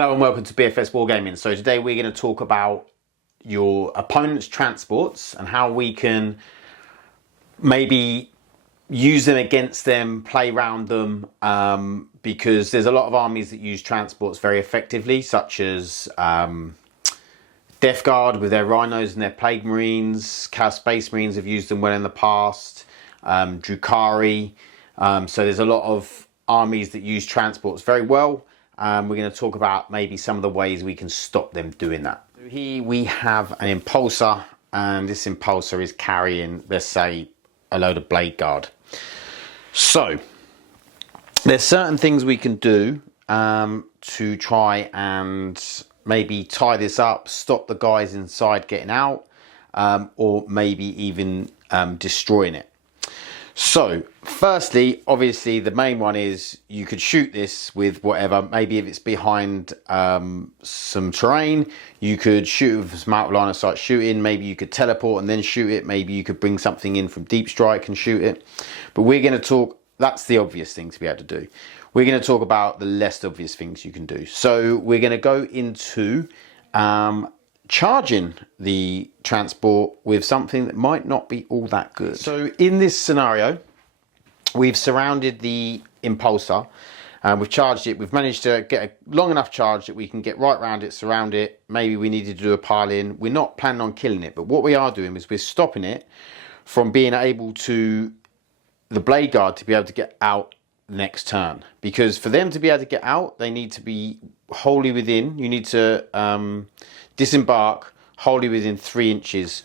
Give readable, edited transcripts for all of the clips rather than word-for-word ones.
Hello and welcome to BFS Wargaming. So today we're going to talk about your opponent's transports and how we can maybe use them against them, play around them, because there's a lot of armies that use transports very effectively, such as Death Guard with their Rhinos and their Plague Marines. Chaos Space Marines have used them well in the past. Drukhari. So there's a lot of armies that use transports very well. We're going to talk about maybe some of the ways we can stop them doing that. Here we have an impulsor, and this impulsor is carrying, let's say, a load of Blade Guard. So there's certain things we can do to try and maybe tie this up, stop the guys inside getting out, or maybe even destroying it. So firstly, obviously the main one is you could shoot this with whatever. Maybe if it's behind some terrain, you could shoot with some out line of sight shooting. Maybe you could teleport and then shoot it. Maybe you could bring something in from deep strike and shoot it. But we're going to talk, that's the obvious thing to be able to do. We're going to talk about the less obvious things you can do. So we're going to go into charging the transport with something that might not be all that good. So in this scenario, we've surrounded the impulsor, we've charged it, we've managed to get a long enough charge that we can get right around it, surround it. Maybe we needed to do a pile in. We're not planning on killing it, but what we are doing is we're stopping it from being able to, the Blade Guard to be able to get out next turn. Because for them to be able to get out, they need to be wholly within, you need to disembark wholly within 3 inches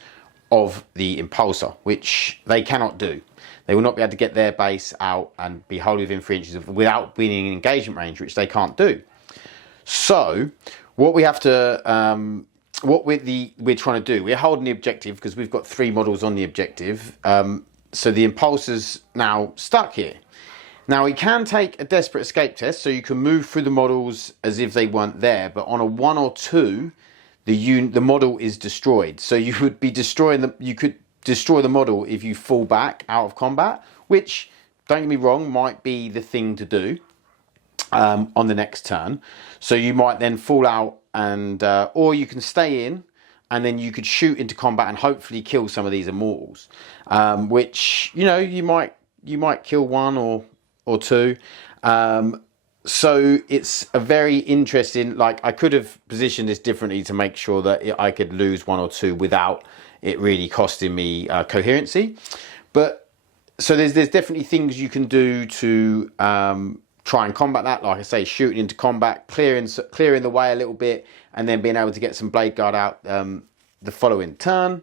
of the impulsor, which they cannot do. They will not be able to get their base out and be wholly within 3 inches without being in engagement range, which they can't do. So what we have to, what we're trying to do, we're holding the objective because we've got 3 models on the objective. So the impulsor's now stuck here. Now we can take a desperate escape test, so you can move through the models as if they weren't there, but on a 1 or 2, the model is destroyed. So you would be destroying you could destroy the model if you fall back out of combat, which, don't get me wrong, might be the thing to do on the next turn. So you might then fall out and or you can stay in and then you could shoot into combat and hopefully kill some of these immortals, which, you know, you might kill 1 or 2. So it's a very interesting, like, I could have positioned this differently to make sure that I could lose 1 or 2 without it really costing me coherency. But so there's definitely things you can do to try and combat that. Like I say, shooting into combat, clearing the way a little bit, and then being able to get some Blade Guard out the following turn.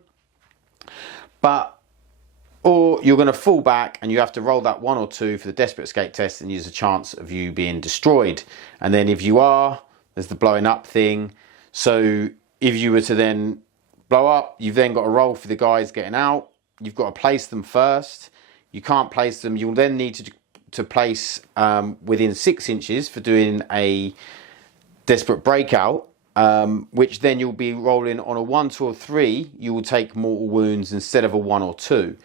Or you're going to fall back and you have to roll that 1 or 2 for the desperate escape test and use a chance of you being destroyed. And then if you are, there's the blowing up thing. So if you were to then blow up, you've then got to roll for the guys getting out. You've got to place them first. You can't place them. You'll then need to place within 6 inches for doing a desperate breakout. Which then you'll be rolling on a 1, 2 or 3. You will take mortal wounds instead of a 1 or 2.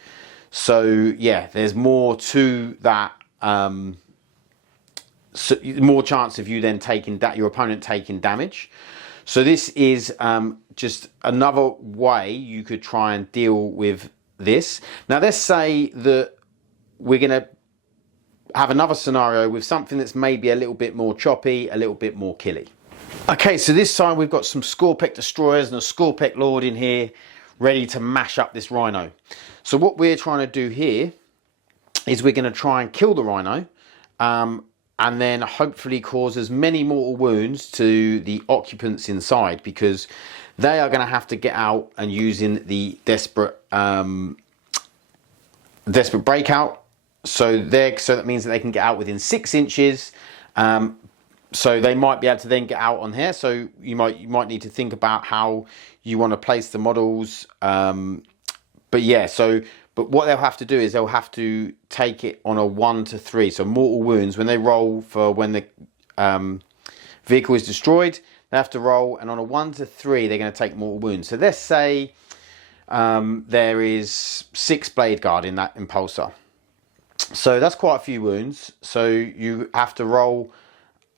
So yeah, there's more to that. So more chance of you then taking that, your opponent taking damage. So this is just another way you could try and deal with this. Now let's say that we're going to have another scenario with something that's maybe a little bit more choppy, a little bit more killy. Okay, so this time we've got some Scorpec destroyers and a Scorpec Lord in here ready to mash up this Rhino. So what we're trying to do here is we're going to try and kill the Rhino and then hopefully cause as many mortal wounds to the occupants inside, because they are going to have to get out and using the desperate breakout. So that means that they can get out within 6 inches. So they might be able to then get out on here. So you might need to think about how you want to place the models. But yeah, but what they'll have to do is they'll have to take it on a 1 to 3. So mortal wounds, when they roll for when the vehicle is destroyed, they have to roll, and on a 1 to 3, they're going to take mortal wounds. So let's say there is 6 Blade Guard in that impulsor. So that's quite a few wounds. So you have to roll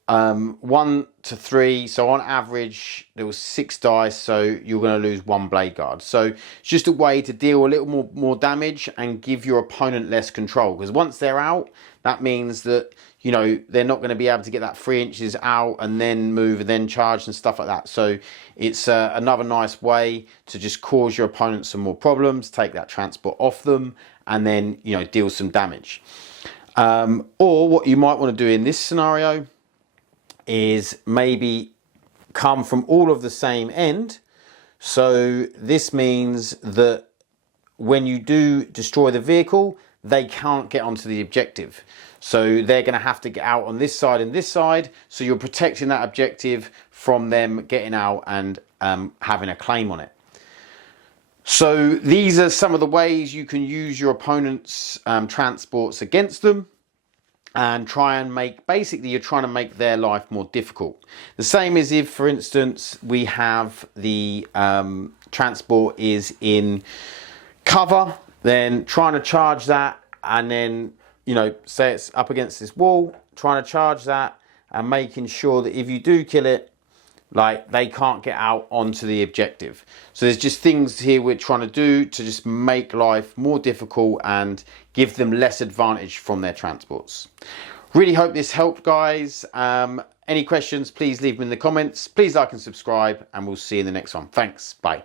1 to 3, so on average there was 6 dice, so you're going to lose 1 blade guard. So it's just a way to deal a little more damage and give your opponent less control, because once they're out, that means that, you know, they're not going to be able to get that 3 inches out and then move and then charge and stuff like that. So it's another nice way to just cause your opponent some more problems, take that transport off them, and then, you know, deal some damage. Or what you might want to do in this scenario is maybe come from all of the same end. So this means that when you do destroy the vehicle, they can't get onto the objective. So they're going to have to get out on this side and this side. So you're protecting that objective from them getting out and having a claim on it. So these are some of the ways you can use your opponent's transports against them, and try and make, basically you're trying to make their life more difficult. The same as if, for instance, we have the transport is in cover, then trying to charge that, and then, you know, say it's up against this wall, trying to charge that and making sure that if you do kill it, like, they can't get out onto the objective. So there's just things here we're trying to do to just make life more difficult and give them less advantage from their transports. Really hope this helped, guys. Any questions, please leave them in the comments. Please like and subscribe, and we'll see you in the next one. Thanks. Bye.